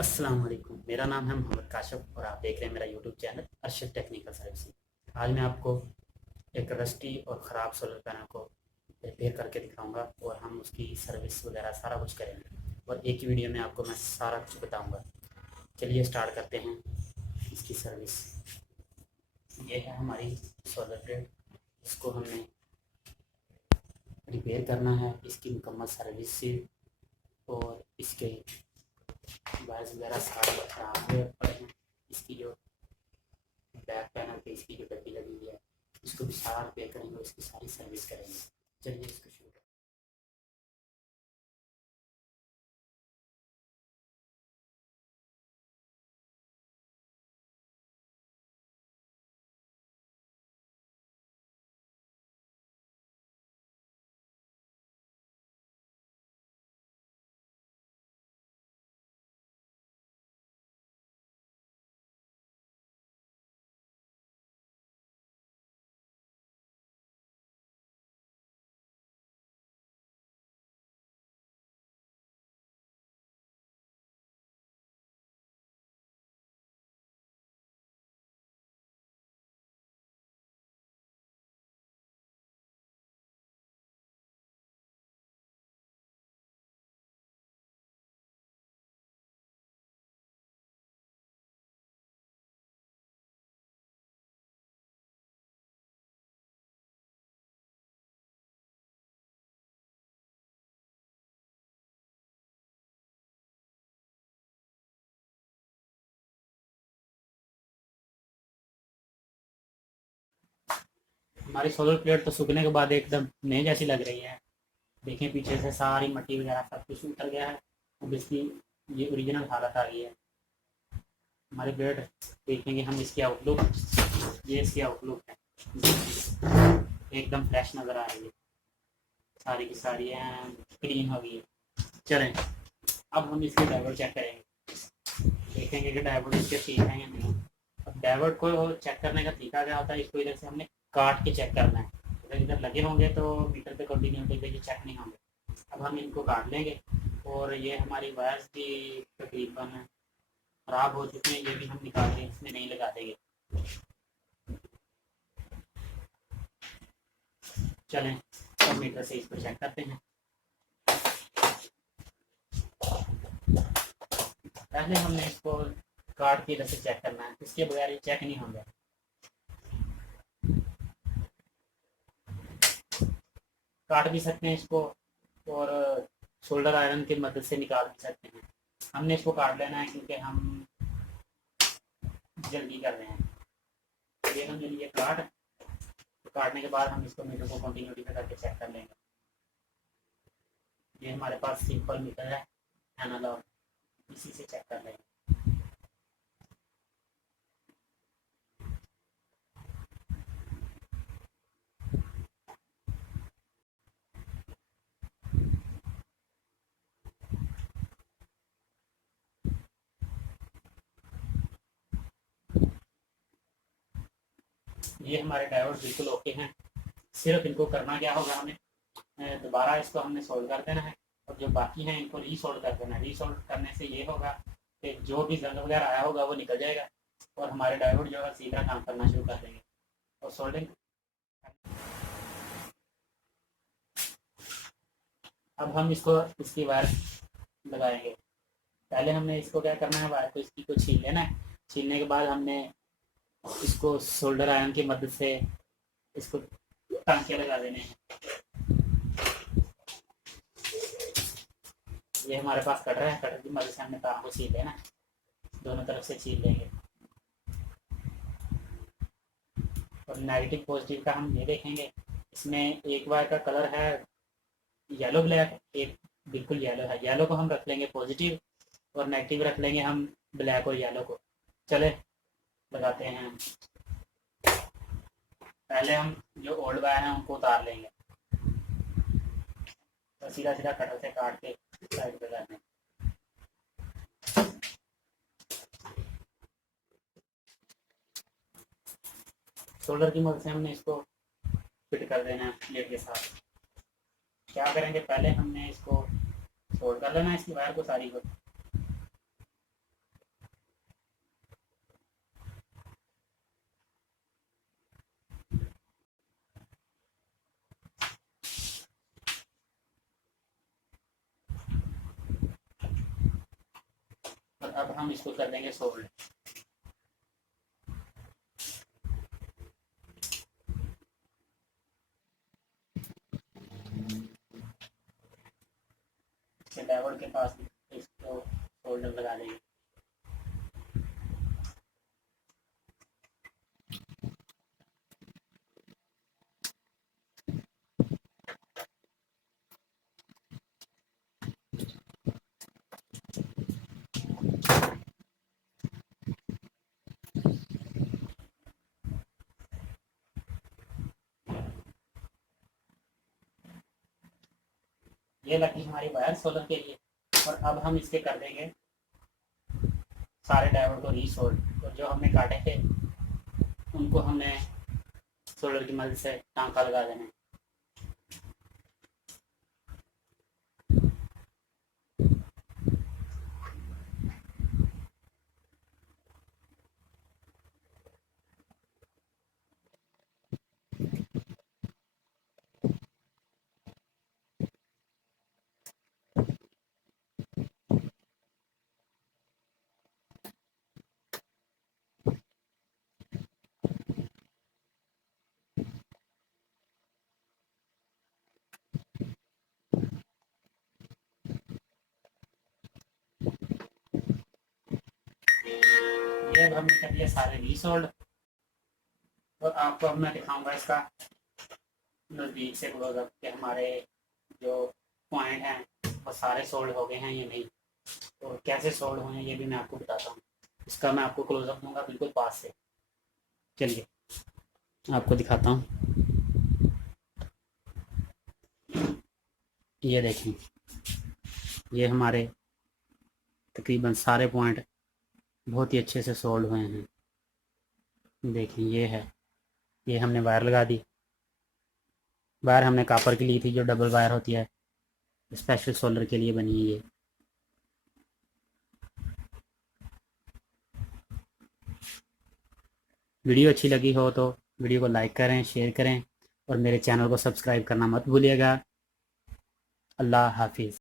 अस्सलाम वालेकुम। मेरा नाम है मोहम्मद काशिफ और आप देख रहे हैं मेरा YouTube channel Arshad technical services. आज मैं आपको एक रस्टी और ख़राब सोलर पैनल को रिपेयर करके दिखाऊंगा और हम उसकी सर्विस वगैरह सारा कुछ करेंगे और एक ही वीडियो में आपको मैं सारा कुछ बताऊंगा। चलिए स्टार्ट करते हैं इसकी सर्विस। ये है हमारी सोलर प्लेट, इसको हमने रिपेयर करना है। इसकी मुकम्मल सर्विस से और इसके वायर्स वगैरह सारे खराब हुए पड़े हैं। इसकी जो बैक पैनल पे इसकी जो डब्बी लगी हुई है इसको भी सारा रिपेयर करेंगे और इसकी सारी सर्विस करेंगे। चलिए इसको शुरू करें। हमारी सोलर प्लेट तो सूखने के बाद एकदम नई जैसी लग रही है। देखें पीछे से सारी मट्टी वगैरह सब कुछ उतर गया है। अब इसकी ये ओरिजिनल हालत आ गई है हमारी प्लेट। देखेंगे हम इसकी आउटलुक। ये इसकी आउटलुक है, एकदम फ्रेश नज़र आ रही है। सारी की सारी क्लीन हो गई है। चलें अब हम इसके ड्राइवर चेक करेंगे, देखेंगे कि डायवर्ट इसके ठीक है या नहीं। अब डायवर्ट को चेक करने का तरीका क्या होता है, इसको इधर से हमने काट के चेक करना है। अगर इधर लगे होंगे तो मीटर पे कंटिन्यूटी पे ये चेक नहीं होंगे। अब हम इनको काट लेंगे और ये हमारी वायर्स भी तकरीबन ख़राब हो चुके हैं, ये भी हम निकाल के इसमें नहीं लगा देंगे। चलें अब मीटर से इसको चेक करते हैं। पहले हमने इसको काट के इधर से चेक करना है, इसके बगैर ये चेक नहीं होंगे। काट भी सकते हैं इसको और शोल्डर आयरन की मदद से निकाल भी सकते हैं। हमने इसको काट लेना है क्योंकि हम जल्दी कर रहे हैं। ये हमने लिए काट, तो काटने के बाद हम इसको मीटर को कंटिन्यूटी पे करके चेक कर लेंगे। ये हमारे पास सिंपल मीटर है एनालॉग, इसी से चेक कर लेंगे। ये हमारे डायोड बिल्कुल ओके हैं। सिर्फ इनको करना क्या होगा, हमें दोबारा इसको हमने सोल्ड कर देना है और जो बाकी हैं इनको रीसोल्ड कर देना है। रीसोल्ड करने से ये होगा कि जो भी जंग वगैरह आया होगा वो निकल जाएगा और हमारे डायोड जो है सीधा काम करना शुरू कर देंगे। और सोल्डिंग अब हम इसको इसकी वायर लगाएंगे। पहले हमने इसको क्या करना है, वायर को इसकी को छील लेना है। छीलने के बाद हमने इसको सोल्डर आयरन की मदद से इसको टांके लगा देने हैं। ये हमारे पास कटर है, कटर की मदद से हमने तार को छील लेना है, दोनों तरफ से छील लेंगे। और नेगेटिव पॉजिटिव का हम ये देखेंगे, इसमें एक वायर का कलर है येलो ब्लैक, एक बिल्कुल येलो है। येलो को हम रख लेंगे पॉजिटिव और नेगेटिव रख लेंगे हम ब्लैक और येलो को। चले लगाते हैं। पहले हम जो ओल्ड वायर हैं उनको उतार लेंगे, तो सीधा सीधा कटर से काट के साइड पे कर दें। शोल्डर की मदद से हमने इसको फिट कर देना है प्लेट के साथ। क्या करेंगे, पहले हमने इसको सोल्ड कर लेना है इसकी वायर को सारी को। हम इसको कर देंगे सोल्ड। डायोड के पास इसको सोल्डर लगा देंगे। ये लगी हमारी वायर सोलर के लिए। और अब हम इसके कर देंगे सारे डायोड को रीसोल्ड। और जो हमने काटे थे उनको हमने सोलर की मदद से टांका लगा देना है। ये अब हमने कर दिया सारे रीसोल्ड। और आपको अब मैं दिखाऊंगा इसका नज़दीक से क्लोजअप कि हमारे जो पॉइंट हैं वो सारे सोल्ड हो गए हैं या नहीं, और कैसे सोल्ड हुए हैं ये भी मैं आपको बताता हूँ। इसका मैं आपको क्लोजअप दूंगा बिल्कुल पास से। चलिए आपको दिखाता हूँ। ये देखें, ये हमारे तकरीबन सारे पॉइंट बहुत ही अच्छे से सोल्ड हुए हैं। देखें ये है, ये हमने वायर लगा दी। वायर हमने कापर की ली थी जो डबल वायर होती है, स्पेशल सोलर के लिए बनी है ये। वीडियो अच्छी लगी हो तो वीडियो को लाइक करें, शेयर करें और मेरे चैनल को सब्सक्राइब करना मत भूलिएगा। अल्लाह हाफिज़।